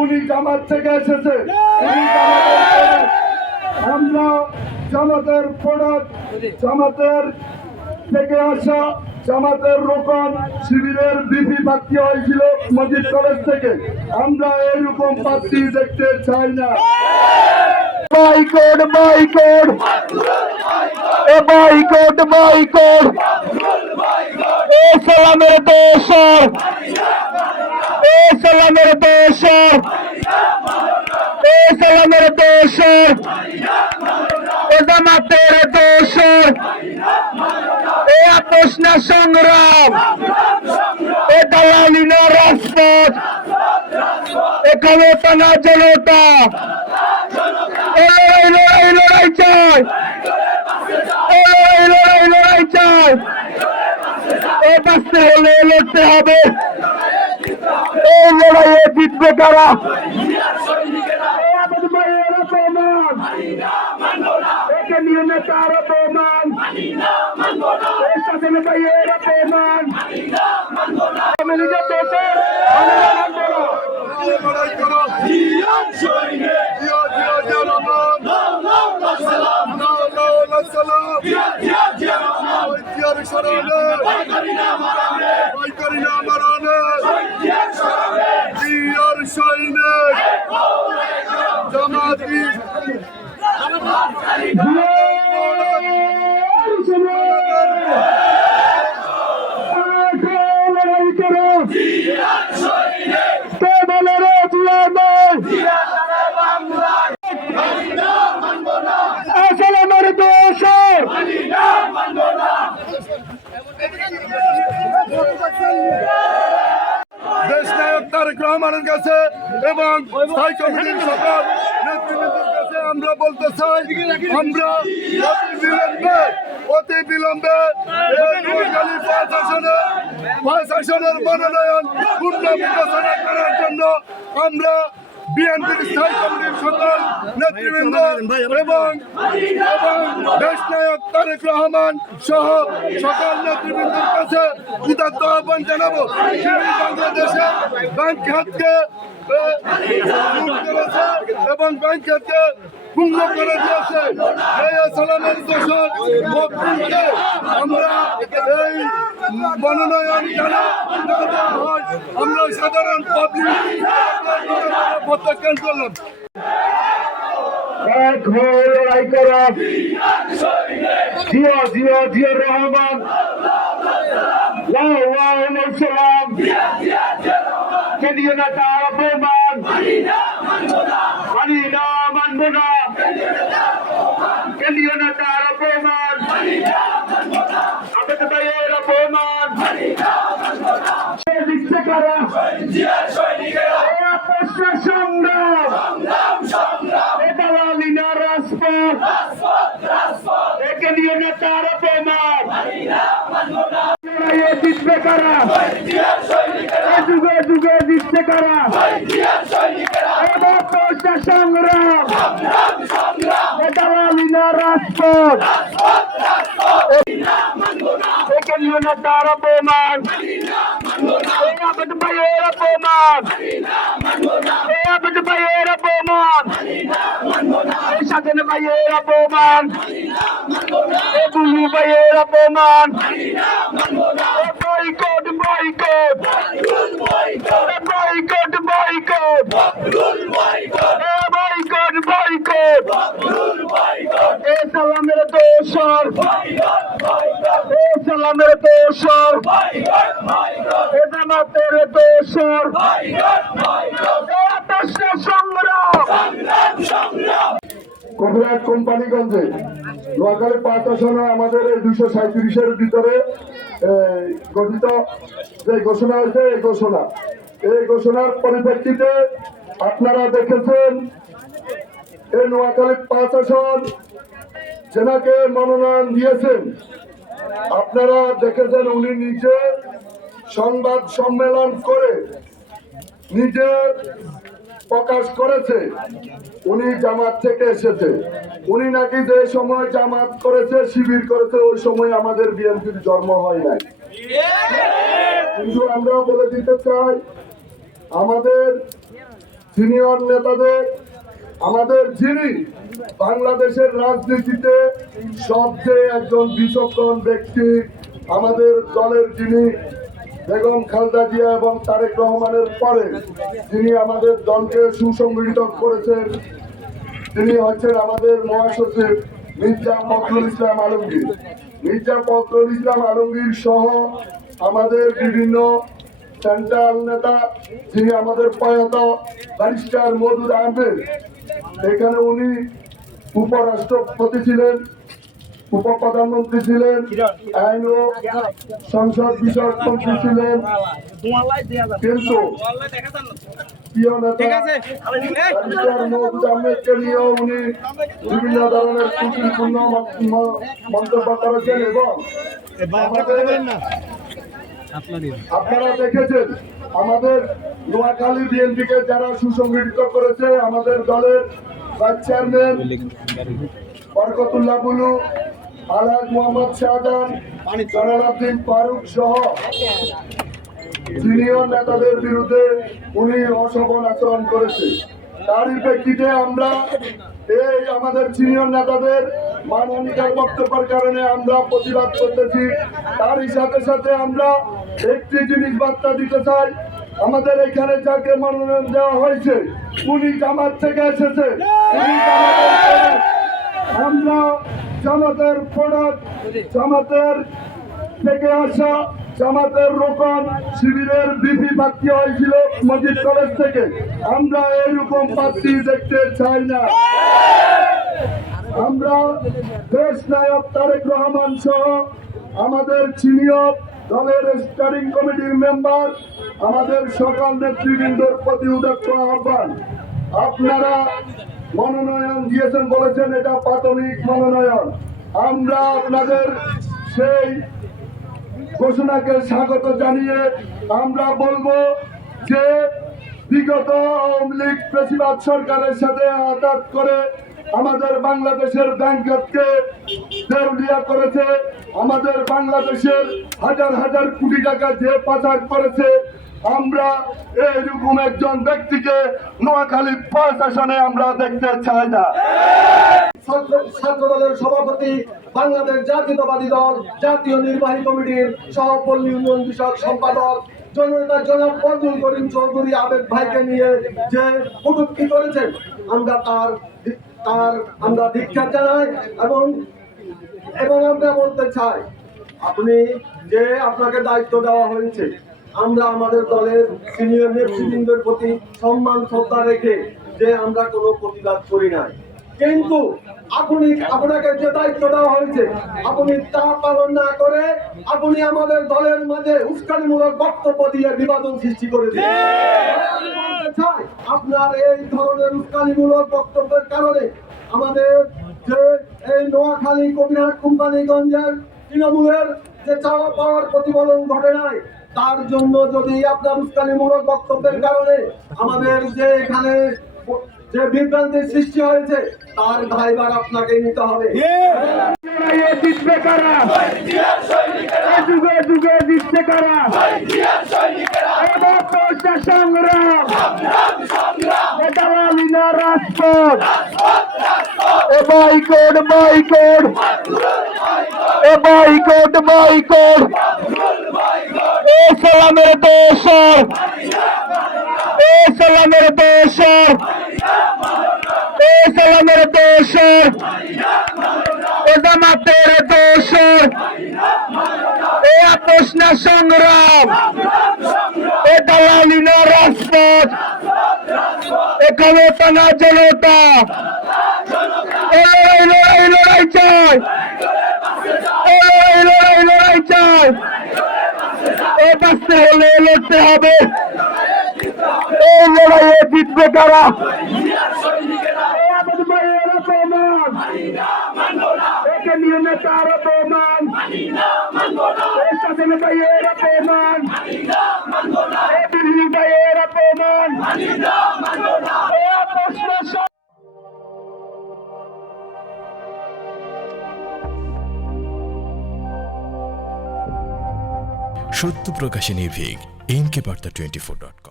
উনি জামাত থেকে এসেছে। আমরা জামাতের প্রোডাক্ট জামাতের থেকে আসা জামাতের রোপণ শিবিরের বিপি প্রার্থী হয়েছিল মজিদ কলেজ থেকে। আমরা এরকম প্রার্থী দেখতে চাই না। বাইকোট বাইকোট এ বাইকোট বাইকোট এ সালামের এ সালামের দোসর এ সালামের দোসর এ জামাতের দোসর এ আপোষ না সংগ্রাম। এ দালালি না রাজপথ। এ ক্ষমতা না জনতা লড়াই লড়াই লড়াই চাই। লড়াই লড়াই লড়াই চাই। এ বাঁচতে হলে লড়তে হবে। এই লড়াইয়ে জিতবে কারা? নিয়ে নেতার অপমান এই শাসনে ভাইয়ের অপমান আমি নিজের দেশে আমরা মানব না। জামাতি লড়াই করো কে বলে রে জিয়া নয় আসলে আমার দোষ দেশ নায়ক তারেক রহমানের কাছে এবং স্থায়ী কমিটির সকল চাই আমরা অতি বিলম্বে করার জন্য আমরা বিএনপির স্থায়ী কমিটির সকল নেতৃবৃন্দ এবং এবং দেশ নায়ক তারেক রহমান সহ সকল নেতৃবৃন্দের কাছে কৃতজ্ঞ আহ্বান জানাব। যিনি বাংলাদেশে ব্যাংক খাতকে এবং ব্যাংক খাতকে পূর্ণ করে দিয়েছে। এই সালামের দোষর ভোটকে আমরা এই মনোনয়ন কেন আমরা সাধারণ প্রত্যাখ্যান করলাম। এক করা। রহমান। মানি মানব না। কেন্দ্রীয় নেতার অপমান আবেদ ভাইয়ের অপমান এই আপস্য সংগ্রাম দালালি না রাজপথ একে নিয়ে নেতার অপমান লড়াইয়ে জিতবে কারা যুগে যুগে জিতছে কারা সংগ্রাম না রাজপথ। একে নিয়ে নেতার অপমান। এই আবেদ ভাইয়ের অপমান। এই আবেদ ভাইয়ের অপমান। এই স্বাধীন ভাইয়ের অপমান। এই সালামের দোসর এই সালামের দোসর এই জামাতের সংগ্রাম। কবিরাট কোম্পানিগঞ্জে। নোয়াখালী পাঁচ আসনে আমাদের এই দুশো সাঁত্রিশের ভিতরে গঠিত যে ঘোষণা হয়েছে, এই ঘোষণা। এই ঘোষণার পরিপ্রেক্ষিতে আপনারা দেখেছেন, এই নোয়াখালী পাঁচ আসন যেনাকে মনোনয়ন দিয়েছেন। আপনারা দেখেছেন উনি নিজে সংবাদ সম্মেলন করে নিজে প্রকাশ করেছে। উনি জামাত থেকে এসেছে। উনি নাকি যে সময় জামাত করেছে, শিবির করেছে, ওই সময় আমাদের বিএনপির জন্ম হয় নাই। কিন্তু আমরা বলে দিতে চাই, আমাদের সিনিয়র নেতাদের আমাদের যিনি বাংলাদেশের রাজনীতিতে সবচেয়ে একজন বিচক্ষণ ব্যক্তি, আমাদের দলের যিনি বেগম খালেদা জিয়া এবং তারেক রহমানের পরে যিনি আমাদের দলকে সুসংগঠিত করেছেন, তিনি হচ্ছেন আমাদের মহাসচিব মির্জা ফখরুল ইসলাম আলমগীর। মির্জা ফখরুল ইসলাম আলমগীর সহ আমাদের বিভিন্ন সেন্ট্রাল নেতা যিনি আমাদের প্রয়াত ব্যারিস্টার মধুর আহমেদ এখানে উনি উপরাষ্ট্রপতি ছিলেন উপপ্রধানমন্ত্রী ছিলেন আইন ও সংসদ বিষয়ক মন্ত্রী ছিলেন। কিন্তু প্রিয় নেতা আহমেদকে নিয়েও উনি বিভিন্ন ধরনের ত্রুটিপূর্ণ ম- ম- মন্তব্য করেছেন এবং আপনারা দেখেছেন আমাদের নোয়াখালী বিএনপিকে যারা সুসংগঠিত করেছে, আমাদের দলের ভাইস চেয়ারম্যান বরকতুল্লাহ বুলু, আলহাজ মোহাম্মদ শাহজাহান জনাল আব্দিন ফারুক সহ সিনিয়র নেতাদের বিরুদ্ধে উনি অশোভন আচরণ করেছে। তারই প্রেক্ষিতে আমরা এই আমাদের সিনিয়র নেতাদের মানহানিকার বক্তব্যের কারণে আমরা প্রতিবাদ করতেছি। তারই সাথে সাথে আমরা একটি জিনিস বার্তা দিতে চাই আমাদের এখানে যাকে মনোনয়ন দেওয়া হয়েছে উনি জামাত থেকে এসেছে। আমরা জামাতের প্রোডাক্ট জামাতের থেকে আসা জামাতের রোকন শিবিরের বিপি প্রার্থী হয়েছিল মজিদ কলেজ থেকে। আমরা এরকম প্রার্থী দেখতে চাই না। আমরা দেশ নায়ক তারেক রহমান সহ আমাদের সিনিয়র দলের স্টারিং কমিটির মেম্বার, আমাদের সকল নেতৃবৃন্দর প্রতি উদাত্ত আহ্বান। আপনারা মনোনয়ন দিয়েছেন বলেছেন, এটা প্রাথমিক মনোনয়ন। আমরা আপনাদের সেই ঘোষণাকে স্বাগত জানিয়ে আমরা বলব যে বিগত আওয়ামী লীগ বেশিরভাগ সরকারের সাথে আঘাত করে আমাদের বাংলাদেশের ব্যাংককে দেউলিয়া করেছে। আমাদের বাংলাদেশের হাজার হাজার কোটি টাকা যে পাচার করেছে, আমরা এইরকম একজন ব্যক্তিকে নোয়াখালী পাঁচ আসনে আমরা দেখতে চাই না। ছাত্র দলের সভাপতি বাংলাদেশ জাতীয়তাবাদী দল, জাতীয় নির্বাহী কমিটির সহপল্লী উন্নয়ন বিষয়ক সম্পাদক, জননেতা জনাব ফজলুল করিম চৌধুরী আবেদ ভাইকে নিয়ে যে কটূক্তি করেছেন, আমরা তার তার আমরা দীক্ষা জানাই এবং এবং আমরা বলতে চাই, আপনি যে আপনাকে দায়িত্ব দেওয়া হয়েছে, আমরা আমাদের দলের সিনিয়র নেতৃবৃন্দের প্রতি সম্মান, শ্রদ্ধা রেখে যে আমরা কোনো প্রতিবাদ করি নাই। কিন্তু আপনি, আপনাকে যে দায়িত্ব দেওয়া হয়েছে, আপনি তা পালন না করে আপনি আমাদের দলের মাঝে উস্কানিমূলক বক্তব্য দিয়ে বিভাজন সৃষ্টি করে বলতে চাই, আপনার এই ধরনের উস্কানিমূলক বক্তব্যের কারণে আমাদের যে এই নোয়াখালী কবিরহাট কোম্পানিগঞ্জের তৃণমূলের যে চাওয়া পাওয়ার প্রতিফলন ঘটে নাই তার জন্য যদি আপনার উস্কানিমূলক বক্তব্যের কারণে আমাদের যে এখানে যে বিভ্রান্তির সৃষ্টি হয়েছে তার দায়ভার আপনাকে নিতে হবে জিতবে কারা যুগে যুগে কারা প্রশ্ন সংগ্রাম। দালালি না রাজপথ এ বাইকোট বাইকোট। এ বাইকোট বাইকোট। এ সালামের দোসর এ সালামের দোসর এ সালামের দোসর এ জামাতের দোসর এ আপোষ না সংগ্রাম। এ দালালি না রাজপথ এখানে টানা জনতা লড়াই লড়াই লড়াই চাই লড়াই লড়াই লড়াই চাই এ বাঁচতে হলে লড়তে হবে এই লড়াইয়ে জিতবে কারা এ আমাদের ভাইয়ের অপমান একে নিয়ে নেতার অপমান এ শাসনে ভাইয়ের অপমান এ বিরোধী অপমান সত্য প্রকাশে নির্ভীক এম কে বার্তা টোয়েন্টি ফোর ডট